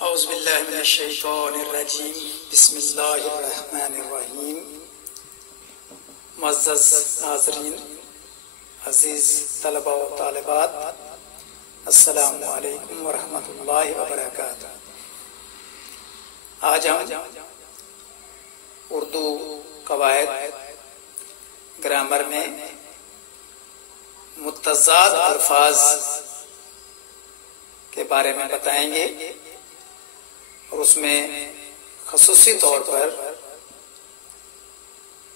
औज़ुबिल्लाहिमिनश्शैतानिर्रजीम बिस्मिल्लाहिर्रहमानिर्रहीम। मुअज़्ज़ज़ नाज़रीन, अज़ीज़ तलबा व तालिबात, अस्सलामु अलैकुम व रहमतुल्लाहि व बरकातुहू। आज हम उर्दू कवायद ग्रामर में मुत्तज़ाद अल्फाज के बारे में बताएंगे और उसमें ख़ुसूसी तौर पर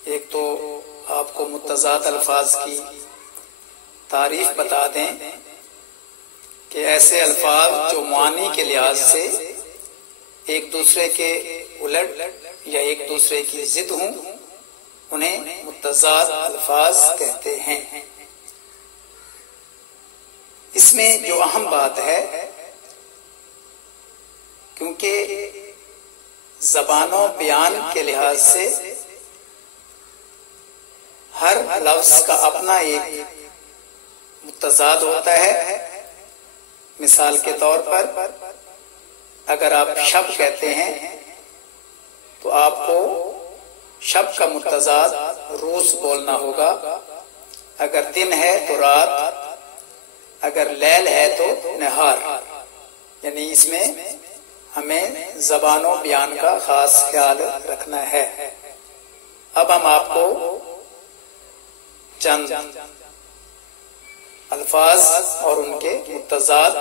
एक तो आपको मुत्तज़ाद अल्फाज की तारीफ बता दें कि ऐसे अल्फाज जो मानी के लिहाज से एक दूसरे के उलट या एक दूसरे की जिद हों, उन्हें मुत्तज़ाद अल्फाज कहते हैं। इसमें जो अहम बात है, क्योंकि ज़बानो बयान के लिहाज से हर लफ्ज़ का अपना एक मुत्तज़ाद होता है। मिसाल के तौर पर अगर आप शब कहते हैं तो आपको शब का मुत्तज़ाद रोज़ बोलना होगा। अगर दिन है तो रात, अगर लैल है तो नहार। यानी इसमें हमें ज़बानो बयान का खास ख्याल रखना है। अब हम आपको चंद अल्फाज और उनके मुत्तज़ाद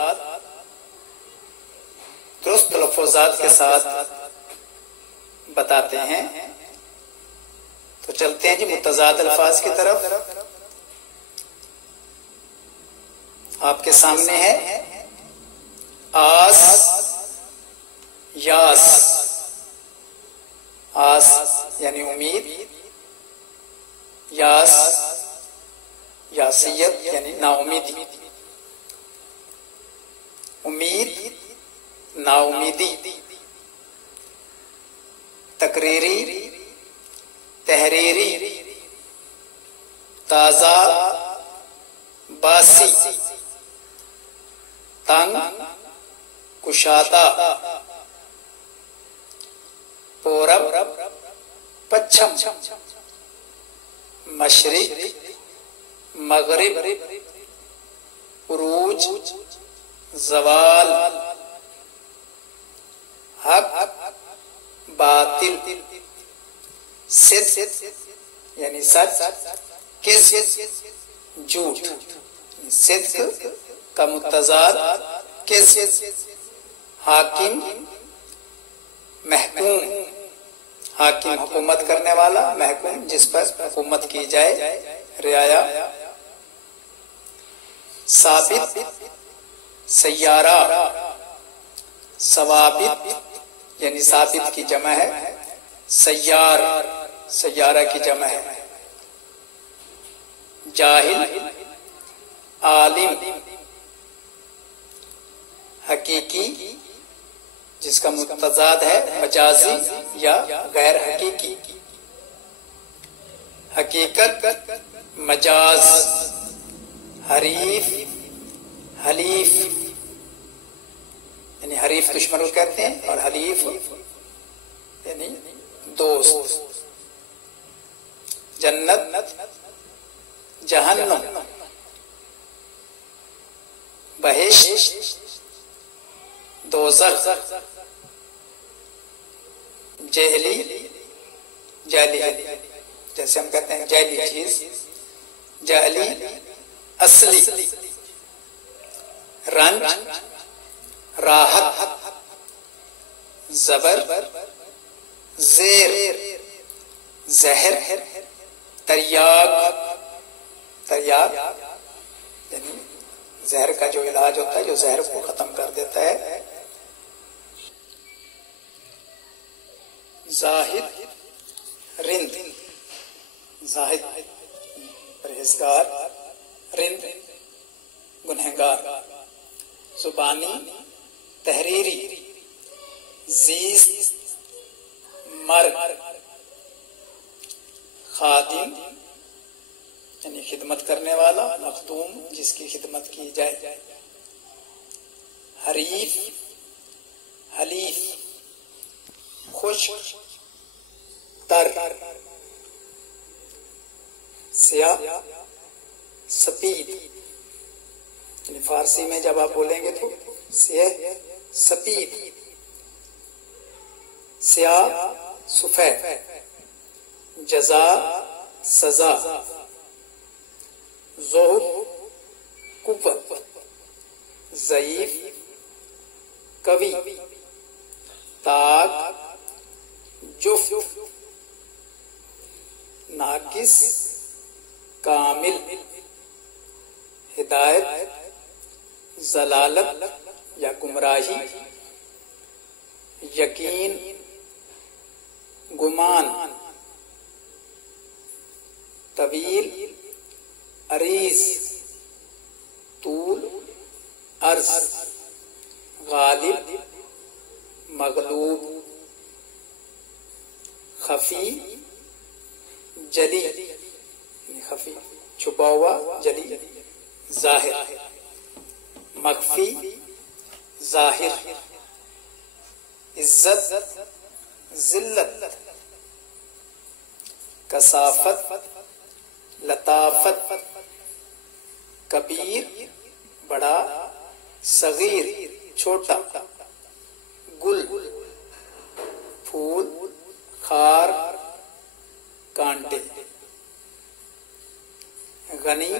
दुरुस्त लफ्ज़ात के साथ बताते हैं। तो चलते हैं जी मुत्तज़ाद अल्फाज की तरफ। आपके सामने है आस, यास। आस यानी उम्मीद, यास यासियत यानी नाउमीदी। उम्मीद, नाउमीदी। तकरीरी, तहरीरी। ताज़ा, बासी। तंग, कुशादा। पूरब, पश्चिम। मशरिक, मगरिब। उरूज, ज़वाल। हक, बातिल। सिद्क़ यानी सच, किज़्ब झूठ। सिद्क़ का मुत्तज़ाद किज़्ब। हाकिम, महकूम। हाकिम हुकूमत करने वाला, महकूम जिस पर हुकूमत की जाए, रियाया। साबित, सय्यारा। सवाबित यानी साबित की जमा है, सय्यार सय्यारा की जमा है। जाहिल, आलिम। हकीकी जिसका मुत्तज़ाद है मजाजी या गैर हकीकी। हकीकत, मजाज। हरीफ, हलीफ यानी हरीफ दुश्मन को कहते हैं और हलीफ यानी दोस्त। जन्नत, जहन्नम। बहिश्त, दोज़ख। जहली, जाली जैसे हम कहते हैं जाली चीज। जाली, असली। रंज, राहत। जबर, ज़ेर, जहर। तरियाक, तरियाक यानी जहर का जो इलाज होता है, जो जहर को खत्म कर देता है। जाहिद, रिंद। जाहिद परहेज़गार, रिंद गुनहगार। जुबानी, तहरीरी। जीज़, मर्द। खादिम यानी खिदमत करने वाला, मखदूम जिसकी खिदमत की जाए। हरीफ, हलीफ, खुश, तर, स्या, सफीद। फारसी में जब आप बोलेंगे तो स्या सफीद, स्या सफेद, जजा सजा, ज़ोहर कुव्वत, ज़ईफ कवि, ताक जुफ्त, नाकिस कामिल, हिदायत जलालत या गुमराही, यकीन गुमान, तवील अरीज, तूल अर्ज, गालिब मगलूब, खफी जली, खफी छुपा हुआ, जली जाहिर, मख्फी जाहिर, इज्जत जिल्लत, कसाफत लताफत, कबीर बड़ा, सगीर छोटा, गुल फूल, खार कांटे, गनी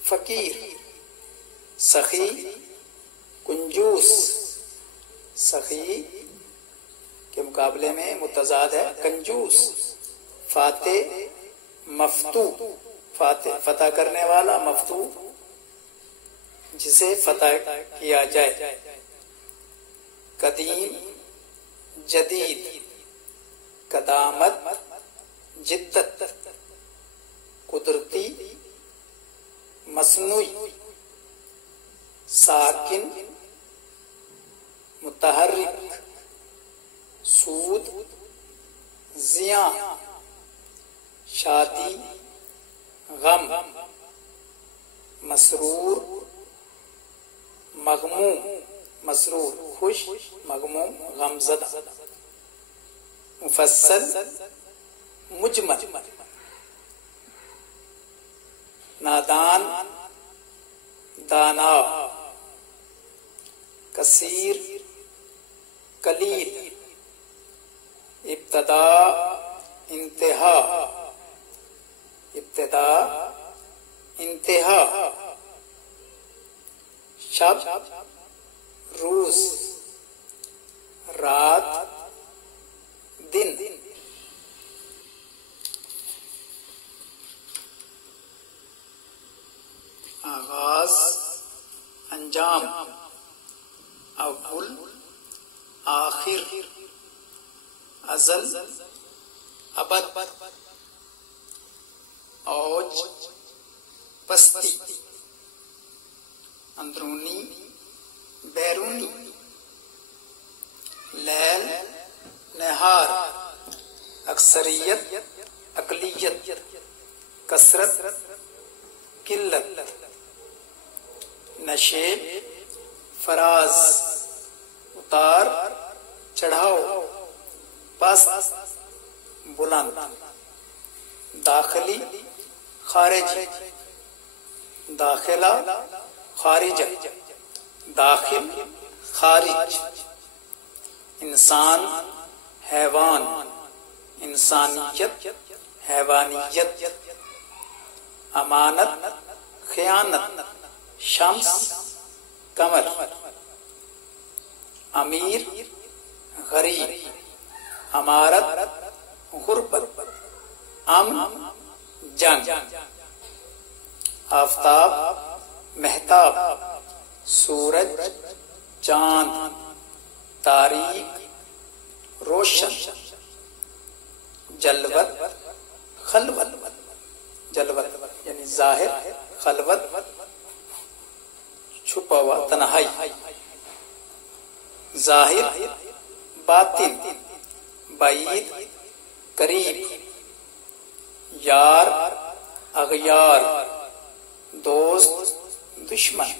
फकीर, सखी कुंजूस, सखी के मुकाबले में मुतजाद है कंजूस, फाते मफ्तू, फाते फतह करने वाला, मफ्तू जिसे फतह किया जाए, कदीम जदीद, कदामत जिद्दत, कुदरती मसनूई, साकिन मुतहर्रिक, सूद जिया, शादी गम, मसरूर मगमूम, मसरूर खुश, मगमूम गमज़दा, मुफस्सल मुजमल, नादान दाना, कसीर कलील, इब्तदा इंतहा, इब्तदा इंतहा, शब रोज, रात दिन, आगाज अंजाम, अव्वल आखिर, अजल अबद, औज पस्ती, अंदरूनी बैरूनी, लैल नहार, अक्सरियत अकलियत, कसरत किल्लत, नशेब फराज, उतार चढ़ाओ, पस्त बुलंद, दाखिली खारिजी, दाखिला खारिजा, दाखिल खारिज, इंसान हैवान, इंसानियत हैवानियत, अमानत खयानत, शम्स कमर, अमीर गरीब, अमारत गुर्बत, अमन जंग, आफताब महताब, सूरज चांद, तारीख रोशन, जलवत खलवत, जलवत यानी जाहिर, खलवत छुपा हुआ, तन्हाई, जाहिर बातिन, बाईद करीब, यार अगयार, दोस्त दुश्मन,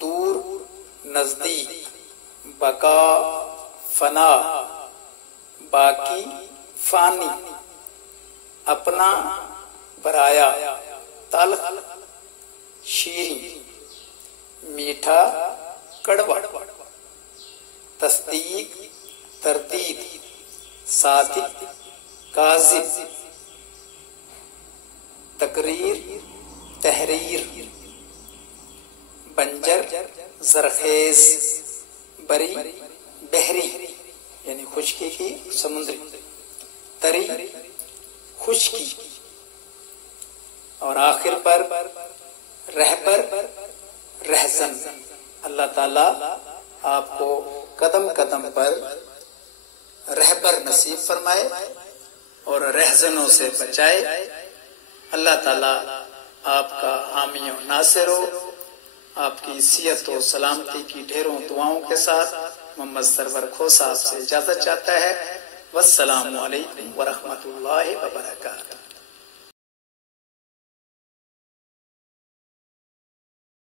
दूर नजदीक, बका फना, बाकी फानी, अपना पराया, तल्ख शीरी, मीठा कड़वा, तस्दीक तरदीद, सादिक काजिब, तकरीर तहरीर, बंजर जरखेज, बरी बहरी यानी खुशकी की समुद्री, तरी खुशकी, और आखिर पर रहबर रहजन। अल्लाह ताला आपको कदम कदम पर रहबर नसीब फरमाए और रहजनों से बचाए। अल्लाह ताला आपका हामी और नासिर हो। आपकी सियत और सलामती की ढेरों दुआओं के साथ मोहम्मद सरवर खोसा आपसे इजाजत चाहता है। वस्सलामु अलैकुम व रहमतुल्लाहि व बरकातहू।